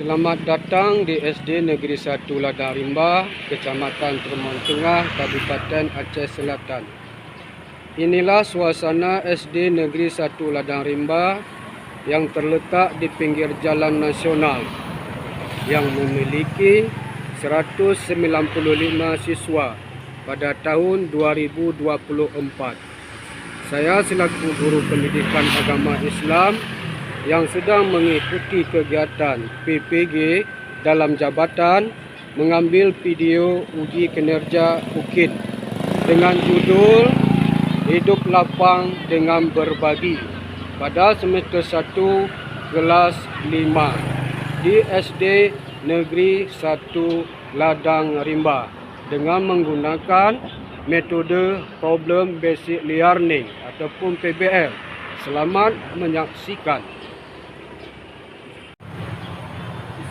Selamat datang di SD Negeri 1 Ladang Rimba, Kecamatan Termon Tengah, Kabupaten Aceh Selatan. Inilah suasana SD Negeri 1 Ladang Rimba yang terletak di pinggir jalan nasional yang memiliki 195 siswa pada tahun 2024. Saya selaku guru pendidikan agama Islam yang sedang mengikuti kegiatan PPG dalam jabatan mengambil video uji kinerja UKIT dengan judul Hidup Lapang dengan Berbagi pada semester 1 kelas 5 di SD Negeri 1 Ladang Rimba dengan menggunakan metode Problem Basic Learning ataupun PBL. Selamat menyaksikan.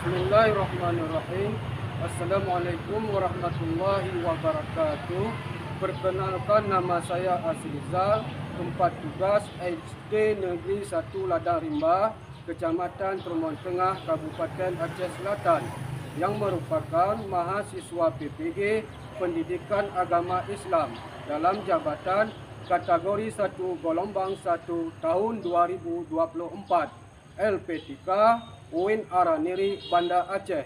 Bismillahirrahmanirrahim. Assalamualaikum warahmatullahi wabarakatuh. Perkenalkan, nama saya Asrizal, tempat tugas SD Negeri 1 Ladang Rimba, Kecamatan Termon Tengah, Kabupaten Aceh Selatan, yang merupakan mahasiswa PPG Pendidikan Agama Islam dalam jabatan kategori 1 gelombang 1 tahun 2024 LP3 UIN Araniri Banda Aceh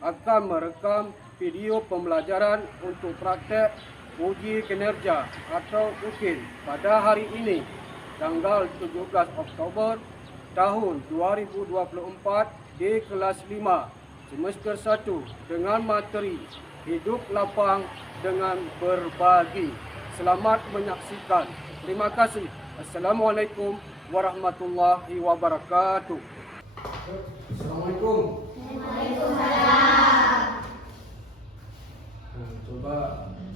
akan merekam video pembelajaran untuk praktek uji kinerja atau UKIT pada hari ini tanggal 17 Oktober tahun 2024 di kelas 5 semester 1 dengan materi Hidup Lapang dengan Berbagi. Selamat menyaksikan. Terima kasih. Assalamualaikum warahmatullahi wabarakatuh. Assalamualaikum. Waalaikumsalam. Coba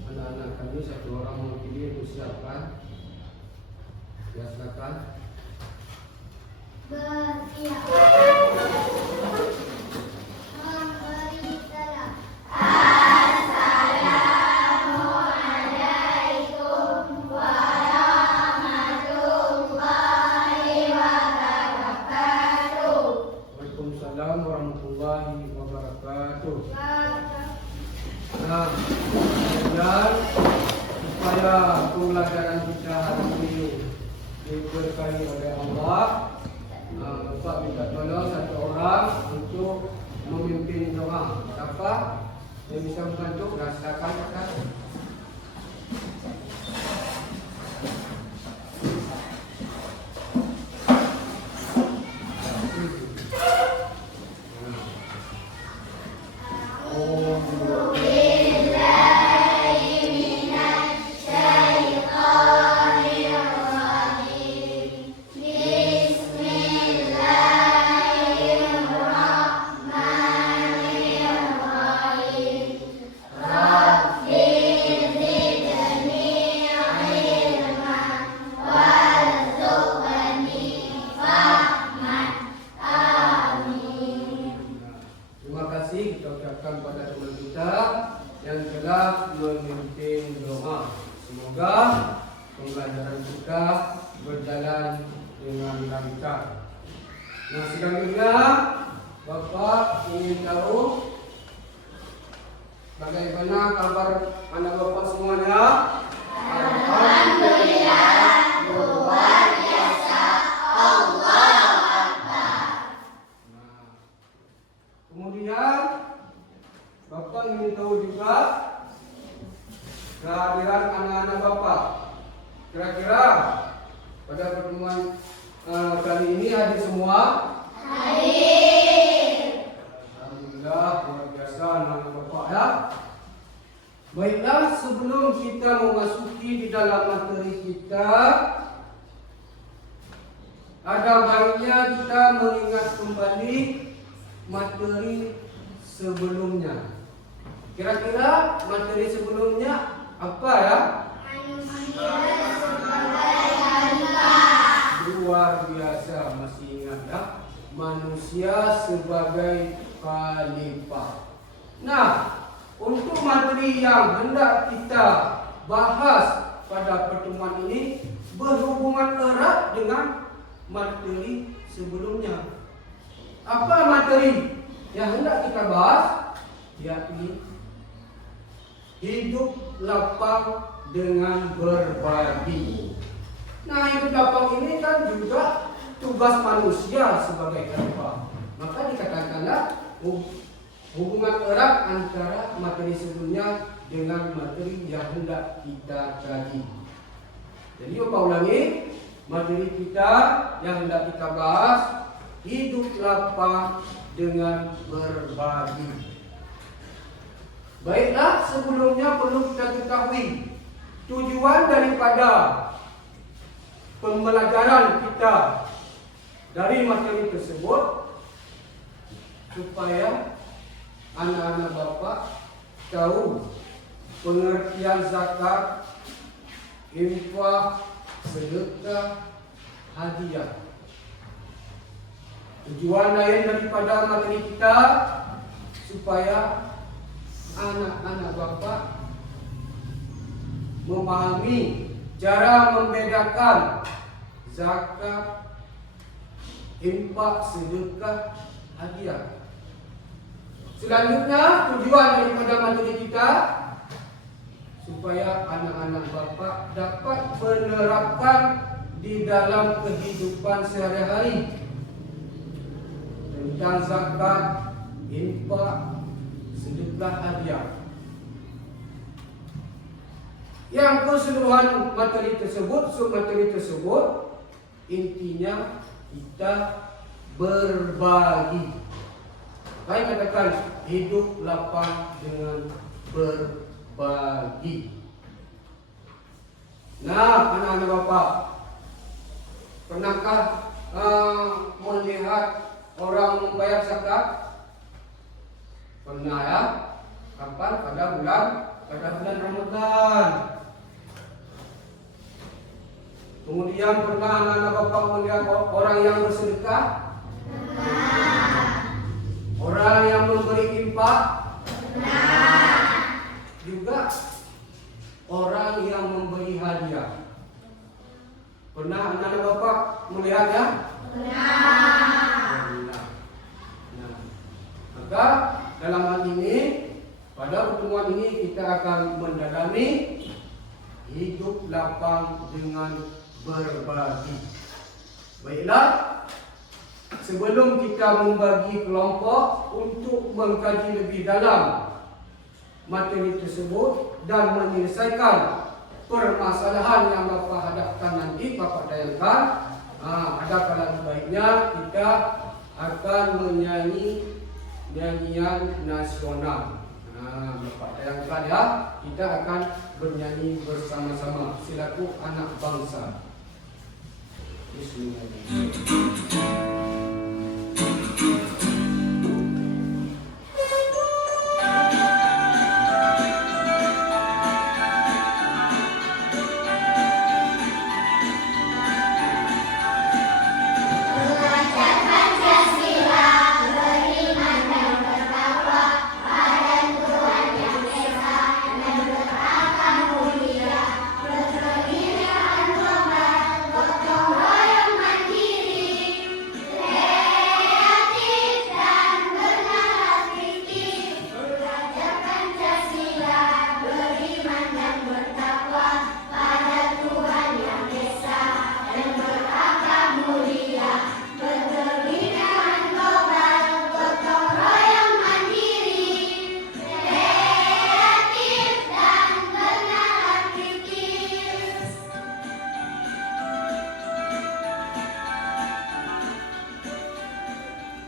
anak-anak kami satu orang mewakili untuk siapkan. Ya, silakan. Bersiap. Memberi salam. Assalamualaikum warahmatullahi wabarakatuh. Waalaikumsalam warahmatullahi wabarakatuh. Nah, dan supaya pembelajaran kita hari ini diberkahi oleh Allah, Bapak minta tolong satu orang untuk memimpin doa. Siapa yang bisa membantu? Rasakan kan? Kita ucapkan pada teman kita yang telah memimpin doa. Semoga pembelajaran kita berjalan dengan lancar. Nah, selanjutnya Bapak ingin tahu bagaimana kabar anak Bapak semuanya? Alhamdulillah, luar biasa. Allahu Akbar. Kemudian Bapak ingin tahu juga kehadiran anak-anak Bapak. Kira-kira pada pertemuan kali ini hadir semua? Hadir. Alhamdulillah, luar biasa anak-anak Bapak ya. Baiklah, sebelum kita memasuki di dalam materi kita, ada baiknya kita mengingat kembali materi sebelumnya. Kira-kira materi sebelumnya apa ya? Manusia sebagai khalifah. Luar biasa, masih ingat ya? Manusia sebagai khalifah. Nah, untuk materi yang hendak kita bahas pada pertemuan ini berhubungan erat dengan materi sebelumnya. Apa materi yang hendak kita bahas yakni hidup lapang dengan berbagi. Nah, hidup lapang ini kan juga tugas manusia sebagai hamba. Maka dikatakanlah hubungan erat antara materi sebelumnya dengan materi yang hendak kita kaji. Jadi apa ulangi? Materi kita yang hendak kita bahas hidup lapang dengan berbagi. Baiklah, sebelumnya perlu kita ketahui tujuan daripada pembelajaran kita dari materi tersebut supaya anak-anak Bapak tahu pengertian zakat, infak, sedekah, hadiah. Tujuan lain daripada materi kita supaya anak-anak Bapak memahami cara membedakan zakat, infak, sedekah, hadiah. Selanjutnya, tujuan daripada materi kita supaya anak-anak Bapak dapat menerapkan di dalam kehidupan sehari-hari tentang zakat, infak, sedekah, hadiah. Yang keseluruhan materi tersebut, submateri tersebut, intinya kita berbagi. Saya katakan hidup lapang dengan berbagi. Nah, anak-anak Bapak, pernahkah melihat orang membayar zakat? Pernah ya? Kapan? Pada bulan Ramadan. Kemudian pernah anak-anak Bapak melihat orang yang bersedekah? Orang yang memberi infak? Juga orang yang memberi hadiah. Pernah anak-anak Bapak melihatnya? Maka dalam hal ini, pada pertemuan ini kita akan mendalami hidup lapang dengan berbagi. Baiklah, sebelum kita membagi kelompok untuk mengkaji lebih dalam materi tersebut dan menyelesaikan permasalahan yang Bapak hadapkan nanti, Bapak tayangkan, ada kalanya baiknya kita akan menyanyi nyanyian nasional. Bapak tayangkan ya, kita akan bernyanyi bersama-sama selaku anak bangsa. Bismillahirrahmanirrahim.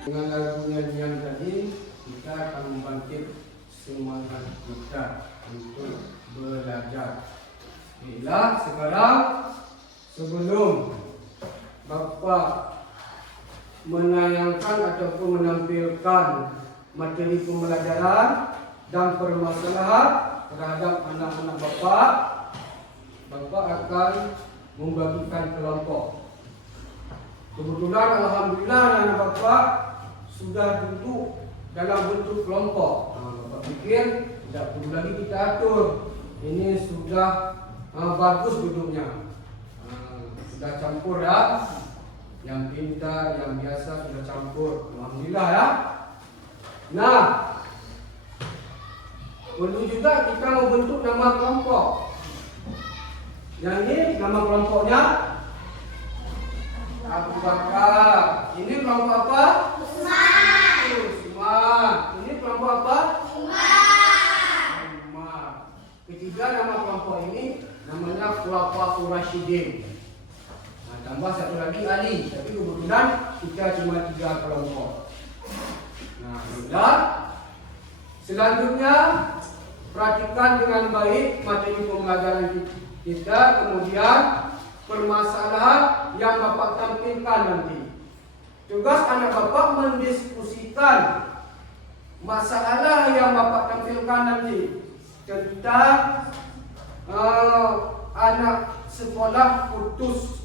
Dengan lagu nyanyian tadi, kita akan membangkit semangat kita untuk belajar. Bila sekarang, sebelum Bapak menayangkan ataupun menampilkan materi pembelajaran dan permasalahan terhadap anak-anak Bapak, Bapak akan membagikan kelompok. Kebetulan alhamdulillah anak Bapak sudah duduk dalam bentuk kelompok. Bapak pikir tidak perlu lagi kita atur. Ini sudah bagus duduknya. Sudah campur ya. Yang pintar, yang biasa sudah campur. Alhamdulillah ya. Nah, perlu juga kita membentuk nama kelompok. Yang ini nama kelompoknya Abu Bakar. Ini kelompok apa? Usman. Ini kelompok apa? Umar. Ketiga nama kelompok ini namanya Khulafaur Rasyidin. Nah, tambah satu lagi Ali. Tapi kebetulan kita cuma 3 kelompok. Nah, sudah. Selanjutnya perhatikan dengan baik materi pembelajaran kita. Kemudian permasalahan yang Bapak tampilkan nanti. Tugas anak Bapak mendiskusikan masalah yang Bapak tampilkan nanti tentang anak sekolah putus,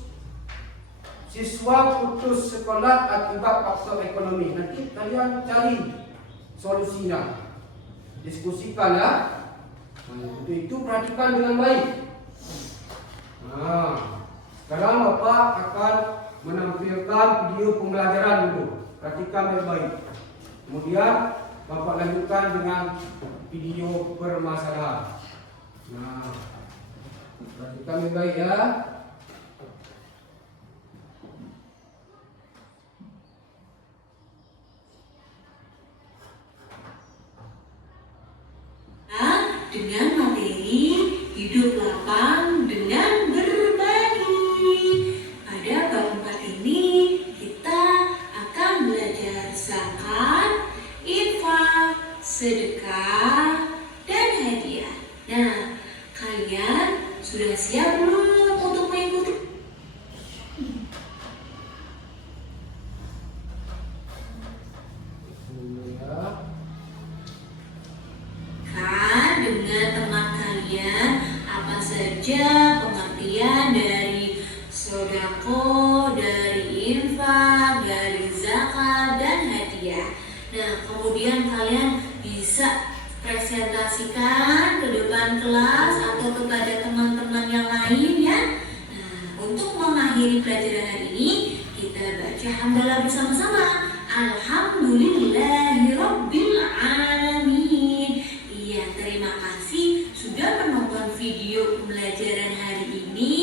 siswa putus sekolah akibat faktor ekonomi. Nanti kalian cari solusinya, diskusikan ya. Untuk itu perhatikan dengan baik. Sekarang Bapak akan menampilkan video pembelajaran dulu. Perhatikan baik-baik. Kemudian Bapak lanjutkan dengan video permasalahan. Nah, perhatikan baik-baik ya. Dengan materi hidup lapang dengan berbagi. Pada bab 4 ini kita akan belajar zakat, infak, sedekah, dan hadiah. Nah, kalian sudah siap belum untuk mengikuti? Dengan teman kalian apa saja pengertian dari sodako, dari infak, dari zakat, dan hadiah. Nah, kemudian kalian bisa presentasikan ke depan kelas atau kepada teman-teman yang lain ya. Nah, untuk mengakhiri pelajaran hari ini kita baca hamdalah bersama-sama. Alhamdulillahirabbil alamin. Terima kasih sudah menonton video pembelajaran hari ini.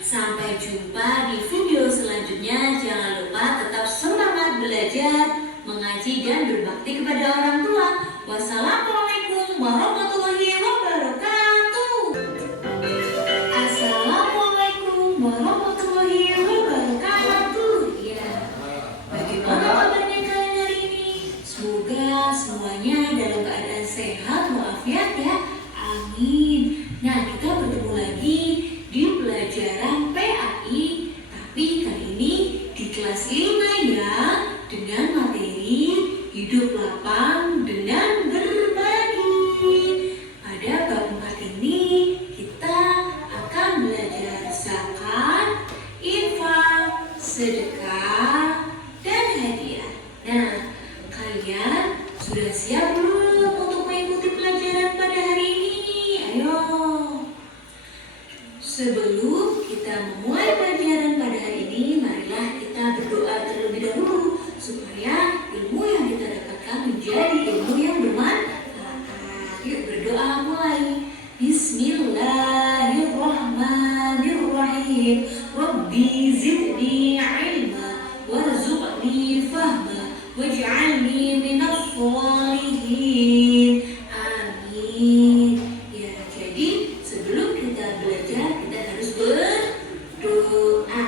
Sampai jumpa di video selanjutnya. Jangan lupa tetap semangat belajar, mengaji, dan berbakti kepada orang tua. Wassalamualaikum warahmatullahi wabarakatuh. Assalamualaikum warahmatullahi wabarakatuh. Ya, bagaimana kabarnya kalian hari ini? Semoga semuanya dalam keadaan sehat walafiat ya. Amin. Nah, kita bertemu lagi di pelajaran PAI, tapi kali ini di kelas 5 ya, dengan materi hidup lapang dengan berbagi. Pada bab 4 ini kita akan belajar zakat, infak, sedekah, dan hadiah. Nah, kalian sudah siap belum untuk mengikuti pelajaran pada hari ini? Ayo. Sebelum kita memulai pelajaran pada hari ini, marilah kita berdoa terlebih dahulu supaya ilmu yang kita dapatkan menjadi ilmu yang bermanfaat. Yuk berdoa mulai. Bismillahirrahmanirrahim. Rabbi zidni ilma warzuqni fahma waj'alni minas sholihin. Amin. Ya, jadi sebelum kita belajar kita harus berdoa.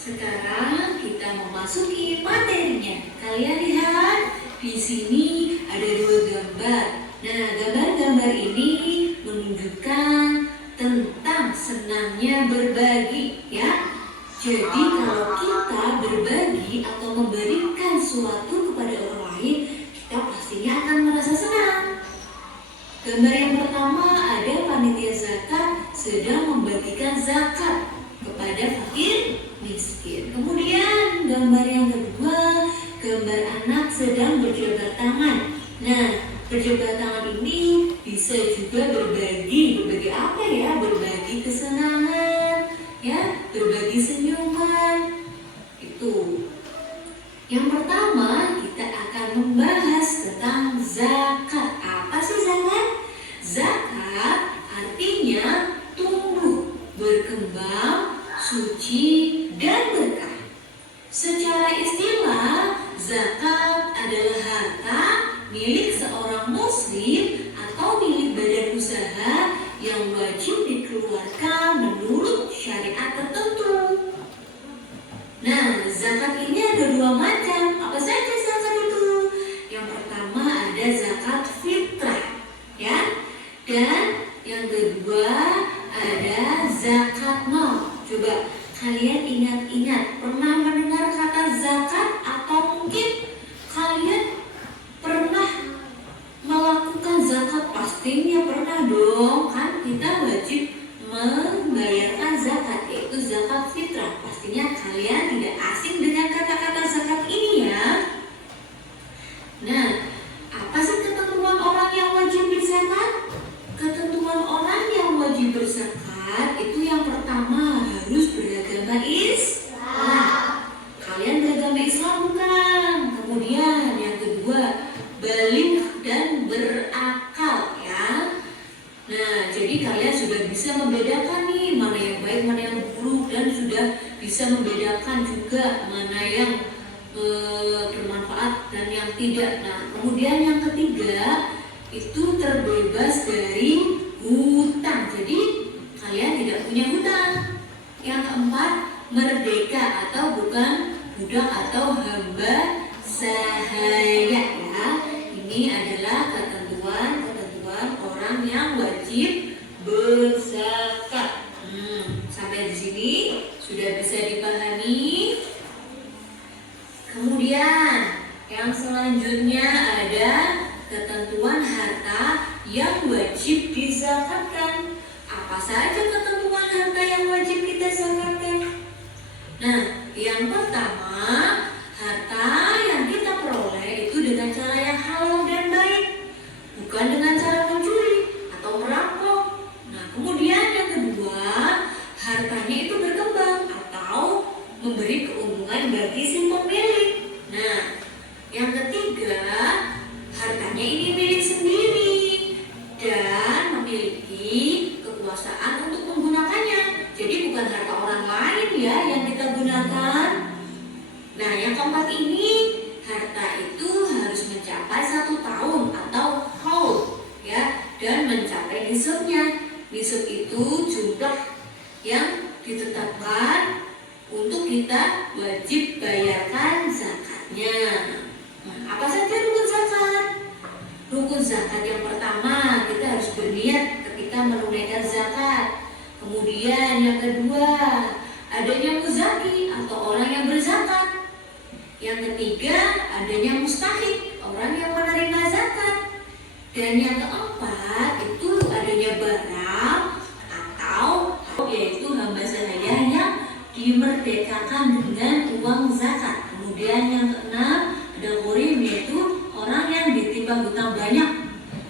Sekarang kita memasuki materinya. Kalian lihat di sini ada 2 gambar. Nah, gambar-gambar ini menunjukkan tentang senangnya berbagi ya. Jadi kalau kita berbagi atau memberikan sesuatu kepada orang lain, kita pastinya akan merasa senang. Gambar yang pertama ada panitia zakat sedang membagikan zakat kepada fakir miskin. Kemudian gambar yang kedua, gambar anak sedang berjabat tangan. Nah, berjabat tangan ini bisa juga berbagi apa ya? Berbagi kesenangan, ya, berbagi senyuman. Itu. Yang pertama kita akan Yang kedua ada zakat mal. Coba kalian ingat-ingat, pernah mendengar kata zakat atau mungkin kalian pernah melakukan zakat? Pastinya pernah dong, kan kita wajib membayarkan zakat, yaitu zakat fitrah. Pastinya kalian tidak asing dengan kata-kata zakat ini ya. Nah, apa sih ketentuan orang yang wajib berzakat? Ketentuan orang yang wajib berzakat itu yang pertama harus beragama Islam. Kalian beragama Islam bukan? Kemudian yang kedua baligh dan berakal ya. Nah, jadi kalian sudah bisa membedakan nih mana yang baik, mana yang buruk, dan sudah bisa membedakan juga mana yang bermanfaat dan yang tidak. Nah, kemudian yang ketiga itu terbebas dari hutang. Jadi kalian tidak punya hutang. Yang keempat merdeka atau bukan budak atau hamba sahaya ya. Ini adalah ketentuan orang yang wajib berzakat. Sampai di sini sudah bisa dipahami. Kemudian yang selanjutnya ada ketentuan harta yang wajib dizakatkan. Apa saja ketentuan harta yang wajib kita zakatkan? Nah, yang pertama, harta yang kita peroleh itu dengan cara yang halal dan baik, bukan dengan cara mencuri atau merampok. Nah, kemudian yang kedua, hartanya itu berkembang atau memberi keuntungan bagi si pemilik. Nah, yang ketiga, hartanya ini milik sendiri dan memiliki kekuasaan untuk menggunakannya. Jadi bukan harta orang lain ya yang kita gunakan. Nah, yang keempat ini, harta itu harus mencapai 1 tahun atau haul ya, dan mencapai nisabnya. Nisab itu jumlah yang ditetapkan untuk kita wajib bayarkan zakatnya. Nah, apa saja rukun zakat? Rukun zakat yang pertama, kita harus berniat ketika menunaikan zakat. Kemudian yang kedua, adanya muzaki atau orang yang berzakat. Yang ketiga, adanya mustahik, orang yang menerima zakat. Dan yang keempat, itu adanya barang atau yaitu hamba sahaya yang dimerdekakan dengan uang zakat. Kemudian yang keenam, ada ghurim, yaitu orang yang ditimpa hutang banyak.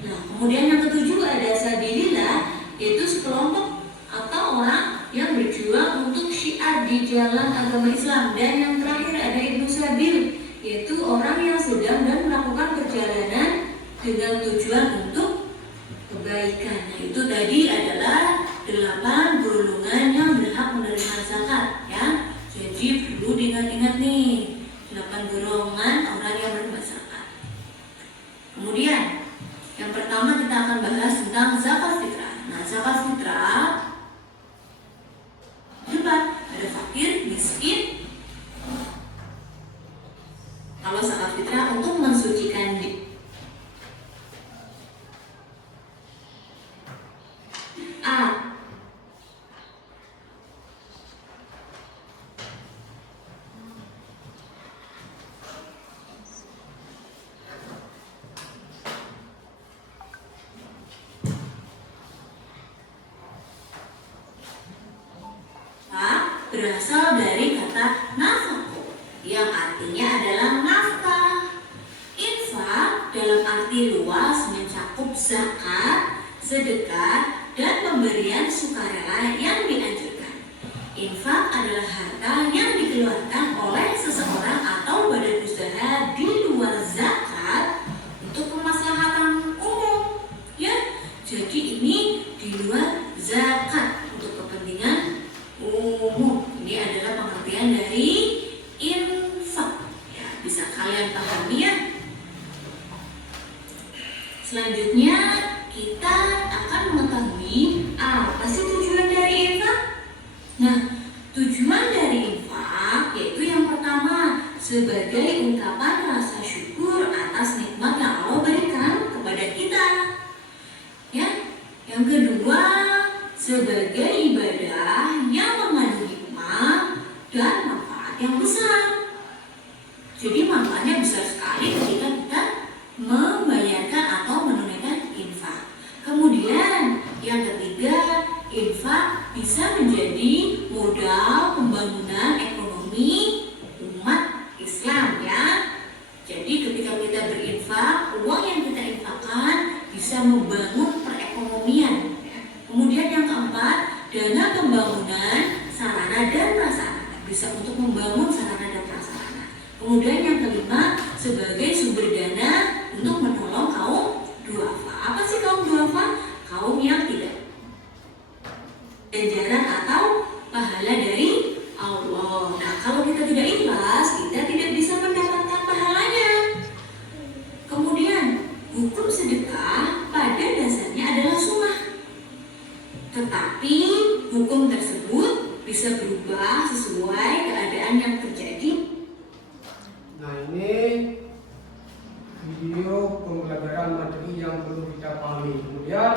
Nah, kemudian yang ketujuh ada sabilillah, yaitu sekelompok atau orang yang berjuang untuk syiar di jalan agama Islam. Dan yang terakhir ada ibnu sabil, yaitu orang yang sedang dan melakukan perjalanan dengan tujuan untuk kebaikan. Nah, itu tadi adalah 8 golongan yang berhak menerima zakat ya. Jadi perlu diingat-ingat nih, 8 golongan orang yang menerima zakat. Kemudian yang pertama kita akan bahas tentang zakat fitrah. Nah, zakat fitrah ada fakir, miskin. Kalau zakat fitrah untuk mensucikan diri. Berasal dari kata nafkah yang artinya adalah nafkah. Infak dalam arti luas mencakup zakat, sedekah, dan pemberian sukarela yang dianjurkan. Infak adalah harta yang dikeluarkan oleh seseorang atau badan usaha di luar zakat untuk kemaslahatan umum ya. Jadi ini di luar zakat untuk kepentingan umum. Ini adalah pengertian dari infak ya, bisa kalian pahami ya. Selanjutnya kita akan mengetahui apa sih tujuan dari infak. Nah, tujuan dari infak yaitu yang pertama sebagai ungkapan rasa syukur atas nikmat yang Allah berikan kepada kita ya. Yang kedua kedua, sebagai ibadah yang mengandung hikmah dan manfaat yang besar. Jadi manfaatnya besar sekali ketika kita membayarkan atau menunaikan infak. Kemudian yang ketiga, infak bisa menjadi modal pembangunan ekonomi umat Islam ya. Jadi ketika kita berinfak, uang yang kita infakkan bisa membangun perekonomian. Kemudian yang keempat, dana pembangunan sarana dan prasarana, bisa untuk membangun sarana dan prasarana. Kemudian yang kelima, sebagai sumber dana untuk menolong kaum duafa. Apa sih kaum duafa? Kaum yang tidak ganjaran atau pahala dari Allah. Nah, kalau kita tidak ikhlas, kita tidak bisa mendapatkan pahalanya. Kemudian, hukum sedekah pada dasarnya adalah sunnah. Tetapi hukum tersebut bisa berubah sesuai keadaan yang terjadi. Nah, ini video pembelajaran materi yang perlu kita pahami. Kemudian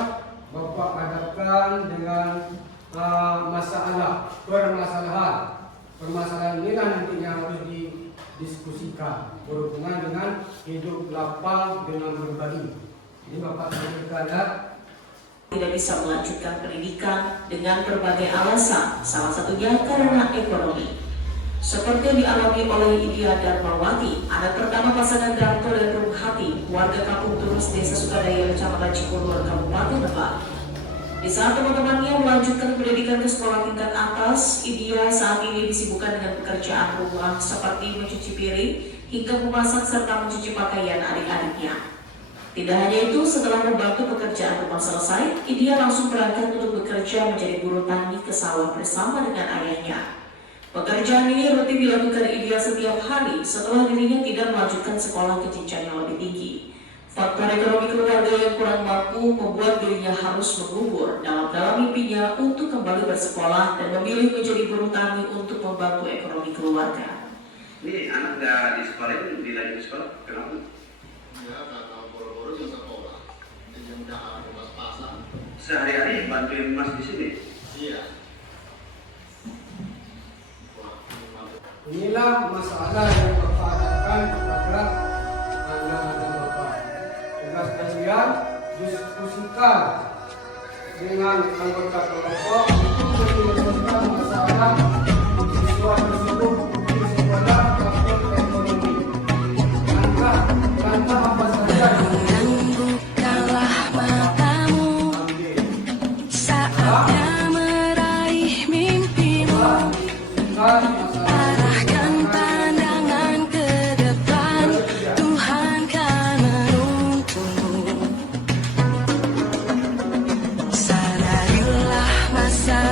Bapak hadapkan dengan permasalahan inilah nantinya harus didiskusikan berhubungan dengan hidup lapang dengan berbagi. Ini Bapak sampaikan ya. Tidak bisa melanjutkan pendidikan dengan berbagai alasan, salah satunya karena ekonomi. Seperti yang dialami oleh Idia Darmawati, anak pertama pasangan Darto dan Rumhati, warga kampung Turus, Desa Sukadaya, Kecamatan Cikulur, Kabupaten Lebak. Di saat teman-temannya melanjutkan pendidikan ke sekolah tingkat atas, Idia saat ini disibukkan dengan pekerjaan rumah seperti mencuci piring hingga memasak serta mencuci pakaian adik-adiknya. Tidak hanya itu, setelah membantu pekerjaan rumah selesai, Idia langsung berangkat untuk bekerja menjadi buruh tani ke sawah bersama dengan ayahnya. Pekerjaan ini rutin dilakukan Idia setiap hari setelah dirinya tidak melanjutkan sekolah ke jenjang yang lebih tinggi. Faktor ekonomi keluarga yang kurang mampu membuat dirinya harus mengubur dalam mimpinya untuk kembali bersekolah dan memilih menjadi buruh tani untuk membantu ekonomi keluarga. Ini anak nggak di sekolah ini, dilanjut sekolah, kenapa? Ya, karena boro-boro yang sekolah, yang udah pas-pasan. Sehari-hari bantuin Mas di sini. Iya. Inilah masalah yang Bapak hadapkan kepada anak-anak Bapak. Tugas kalian diskusikan dengan anggota kelompok untuk menyelesaikan masalah siswa tersebut di sekolah faktor ekonomi. Langkah apa saja yang Bukalah matamu, saatnya meraih mimpimu. Arahkan pandangan ke depan, Tuhan kan menuntunmu. Sadarilah masa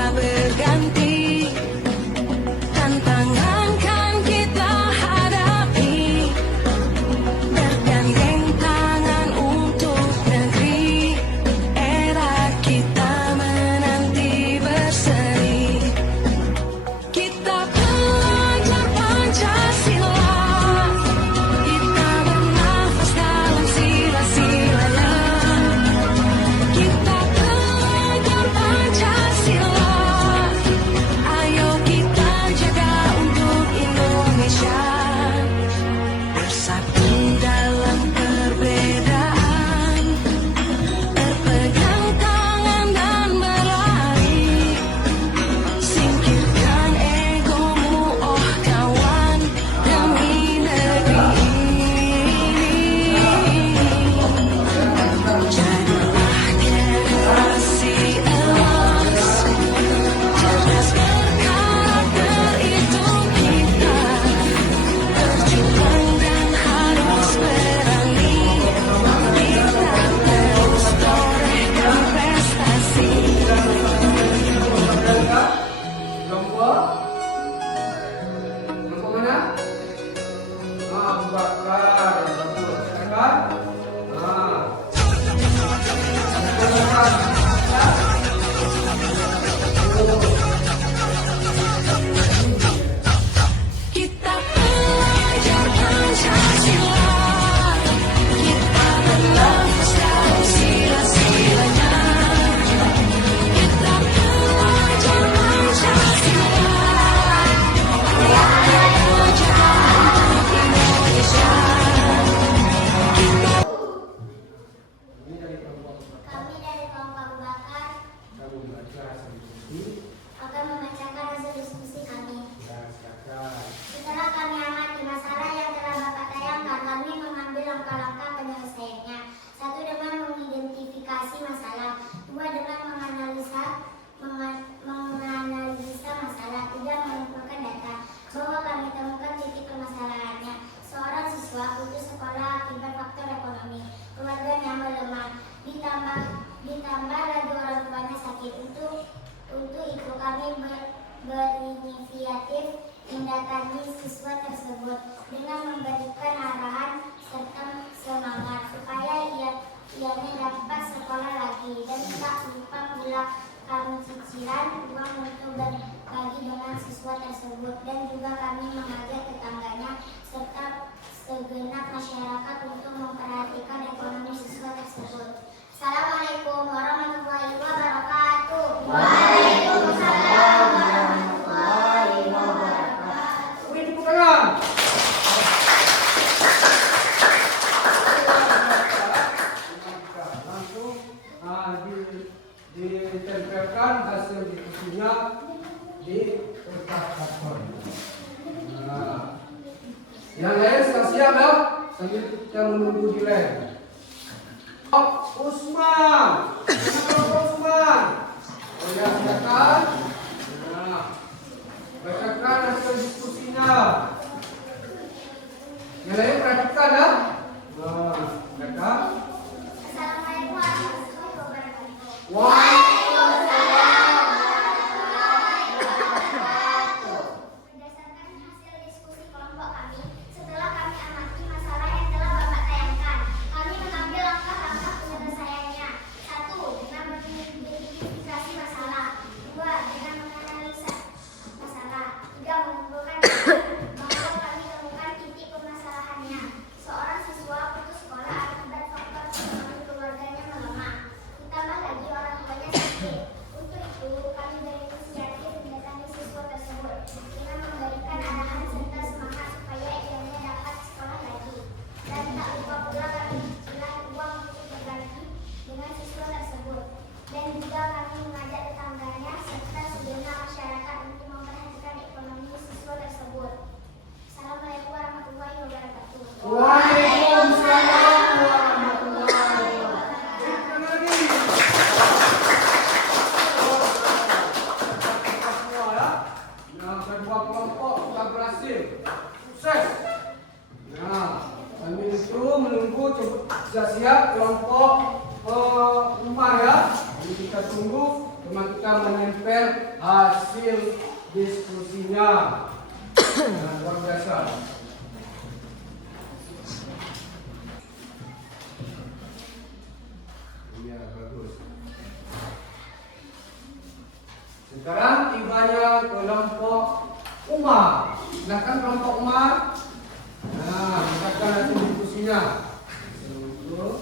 mengambil kami cicilan uang untuk berbagi dengan siswa tersebut, dan juga kami mengajak tetangganya serta segenap masyarakat untuk memperhatikan ekonomi siswa tersebut. Assalamualaikum warahmatullahi wabarakatuh. Waalaikumsalam warahmatullahi wabarakatuh. Beri tepuk tangan. Langsung ditempelkan hasil diskusinya di kertas karton. Yang lain siap-siap ya, sambil kita menunggu di lain. Usman, Usman, silakan. Bacakan hasil diskusinya. Yang lain perhatikan ya. Baca. Assalamualaikum warahmatullahi wabarakatuh. Waalaikumsalam. Berdasarkan hasil diskusi kelompok kami, setelah kami amati masalah yang telah Bapak tayangkan, kami mengambil langkah-langkah penyelesaiannya. 1. Dengan mengidentifikasi masalah. 2. Dengan menganalisa masalah. 3. Mengumpulkan data. Bahwa kami temukan titik permasalahannya. Seorang siswa putus sekolah akibat faktor ekonomi keluarganya melemah. Ditambah lagi orang tuanya sakit. Untuk itu, kami berinisiatif mendatangi siswa tersebut dengan memberikan arahan serta semangat supaya ianya dapat sekolah lagi. Dan tak lupa pula kami cicilan uang untuk berbagi dengan siswa tersebut. Dan juga kami mengajak tetangganya serta segenap masyarakat untuk memperhatikan ekonomi siswa tersebut. Assalamualaikum warahmatullahi wabarakatuh. Waalaikumsalam warahmatullahi wabarakatuh. Semua ya. Nah, kedua kelompok sudah berhasil. Sukses. Nah, sambil itu menunggu siap-siap kelompok Umar ya. Jadi kita tunggu teman kita menempel hasil diskusinya. Nah, luar biasa. Iya, bagus. Sekarang tibanya kelompok Umar. Silakan kelompok Umar. Nah, bacakan hasil diskusinya. Untuk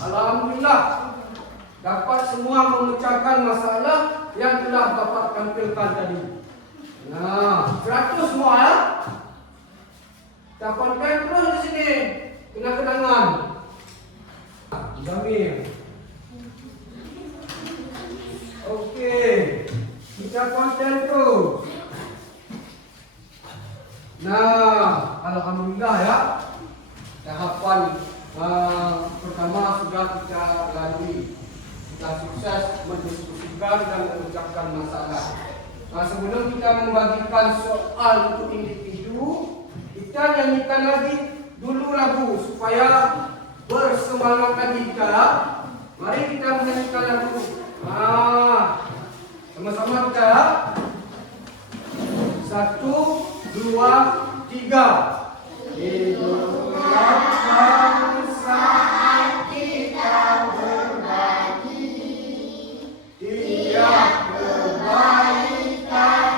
Alhamdulillah dapat semua memecahkan masalah yang telah Bapak tampilkan tadi. Nah, 100 semua ya. Dapatkan terus di sini kenang-kenangan. Jamil. Okey, kita konten terus. Nah, alhamdulillah ya. Tahapan pertama sudah kita lalui. Kita sukses mendiskusikan dan memecahkan masalah. Nah, sebelum kita membagikan soal untuk individu, kita nyanyi nyanyikan lagi dulu lagu supaya bersemangat lagi kita. Mari kita menyanyikan lagu. Sama-sama kita. 1, 2, 3. Hiduplah saat kita berbagi, tiap kebaikan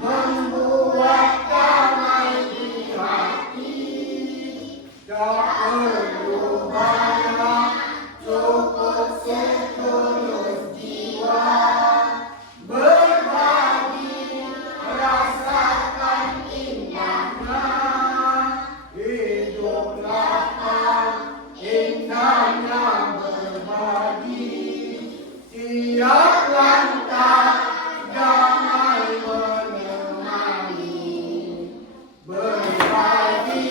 membuat damai di hati. Tak perlu banyak, cukup setulus jiwa. Berbagi, rasakan indahnya. Hidup lapang, indahnya berbagi. Tiap langkah damai menemani. Berbagi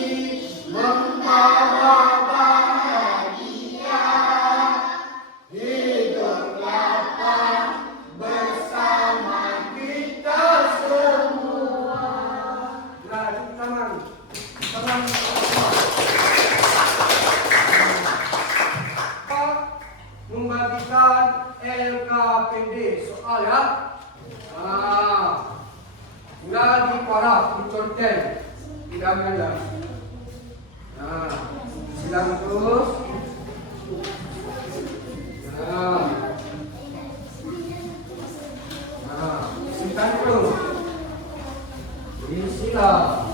membawa bahagia. Hidup lapang bersama kita semua. Nah, tangan. Membagikan LKPD soal ya. Tinggal di paraf, diconten, tidak ada. Silang terus. Simpan terus. Silang.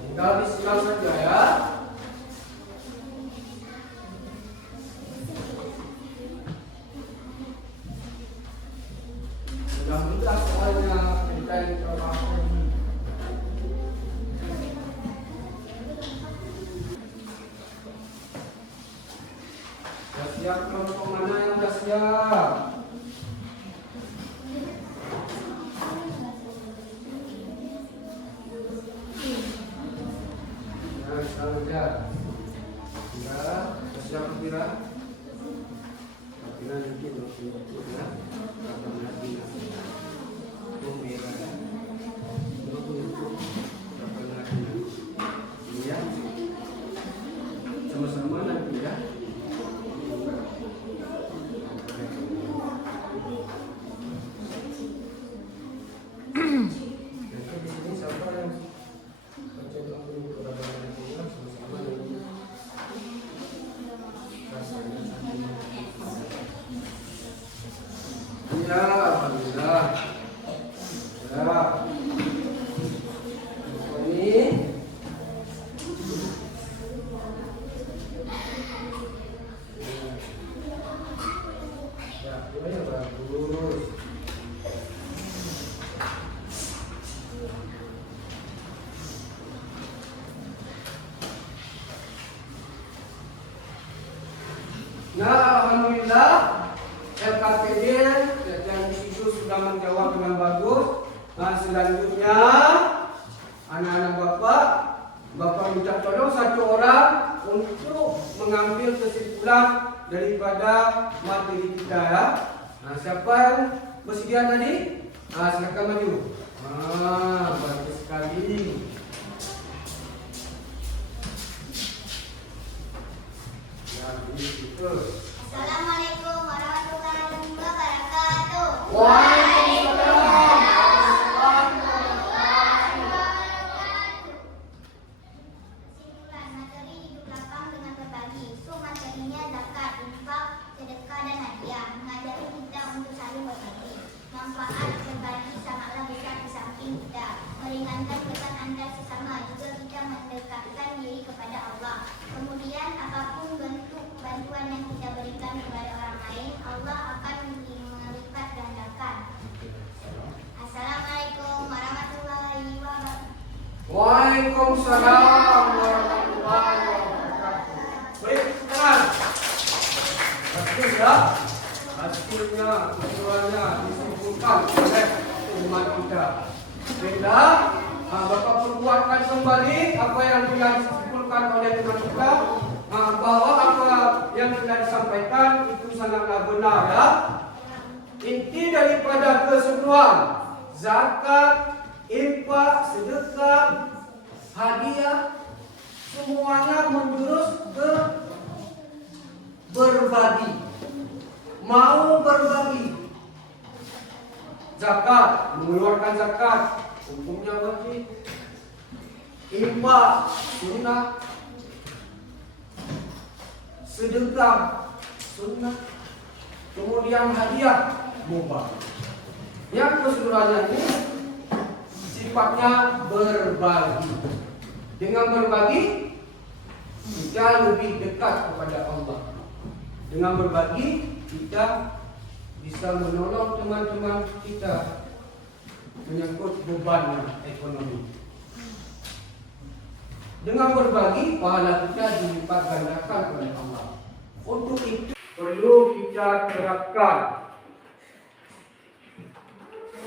Tinggal disilang saja ya. Sudah mudah soalnya, kita yang terlalu. Sudah siap kelompok mana yang sudah siap? Sudah siap kira? Kira nanti ya. Sama-sama nanti ya. Ya, alhamdulillah. Ya. Ini ya, bagus. Nah, alhamdulillah LKPD yang itu sudah menjawab dengan bagus. Nah, selanjutnya anak-anak Bapak minta tolong satu orang untuk mengambil kesimpulan daripada materi kita ya. Nah, siapa yang bersedia tadi? Silakan maju. Bagus sekali. Ya, itu. Assalamualaikum warahmatullahi wabarakatuh. Waalaikumsalam. Kesimpulan materi hidup lapang dengan berbagi. Materinya zakat, infak, sedekah dan hadiah. Mengajari kita untuk saling berbagi. Manfaat berbagi sangatlah besar di samping kita. Meringankan beban antar sesama, juga kita mendekatkan diri kepada Allah. Kemudian apapun bentuk bantuan yang kita berikan kepada orang lain, Allah akan melipat gandakan. Assalamualaikum warahmatullahi wabarakatuh. Waalaikumsalam warahmatullahi wabarakatuh. Baik, sekarang hasil ya, hasilnya, kesimpulannya disimpulkan oleh umat kita. Baiklah, Bapak perbuatkan kembali apa yang telah disimpulkan oleh umat kita, bahwa apa yang telah disampaikan itu sangatlah benar ya. inti daripada keseluruhan zakat, infak, sedekah, hadiah, semuanya menjurus ke berbagi. Mau berbagi. Zakat, mengeluarkan zakat, hukumnya wajib. Infak, sunnah. Sedekah, sunnah. Kemudian hadiah, mubah. Yang keseluruhannya ini sifatnya berbagi. Dengan berbagi, kita lebih dekat kepada Allah. Dengan berbagi, kita bisa menolong teman-teman kita menyangkut beban ekonomi. Dengan berbagi, pahala kita dilipat gandakan oleh Allah. Untuk itu perlu kita terapkan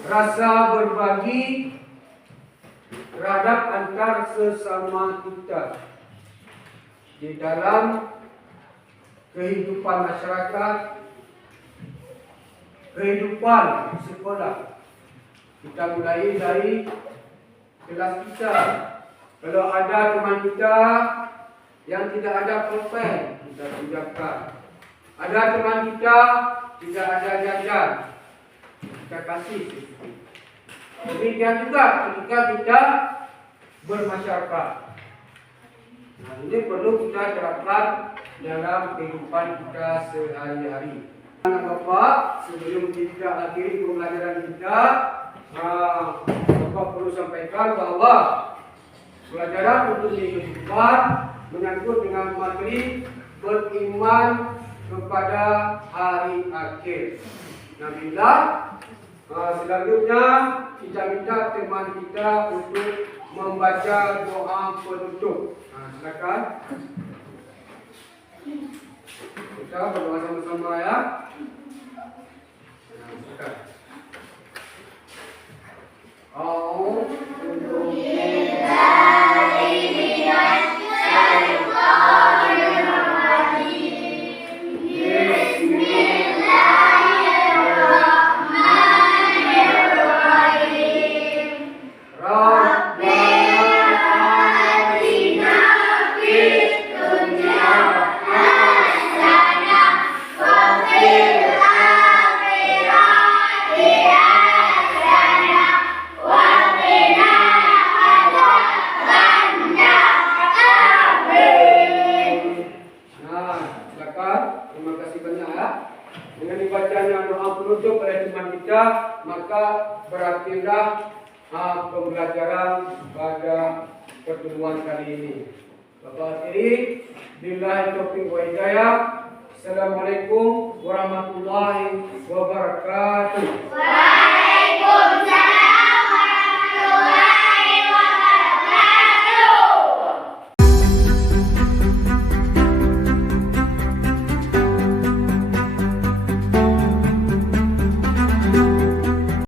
rasa berbagi terhadap antar sesama kita di dalam kehidupan masyarakat, kehidupan sekolah. Kita mulai dari kelas kita. Kalau ada teman kita yang tidak ada pulpen, kita pinjamkan. Ada teman kita tidak ada jajan, kita kasih. Demikian juga ketika kita bermasyarakat. Nah, ini perlu kita terapkan dalam kehidupan kita sehari-hari. Bapak, sebelum kita akhiri pembelajaran kita, Bapak perlu sampaikan bahawa pelajaran untuk minggu depan menyangkut dengan materi beriman kepada hari akhir. Nah, bila selanjutnya kita minta teman kita untuk membaca doa penutup. Silakan. Kita berdoa sama-sama ya. Silakan. Terima kasih banyak ya. Dengan dibacanya doa penutup oleh teman kita, maka berakhirlah pembelajaran pada pertemuan kali ini. Bapak akhiri, billahi taufiq wa hidayah. Assalamualaikum warahmatullahi wabarakatuh.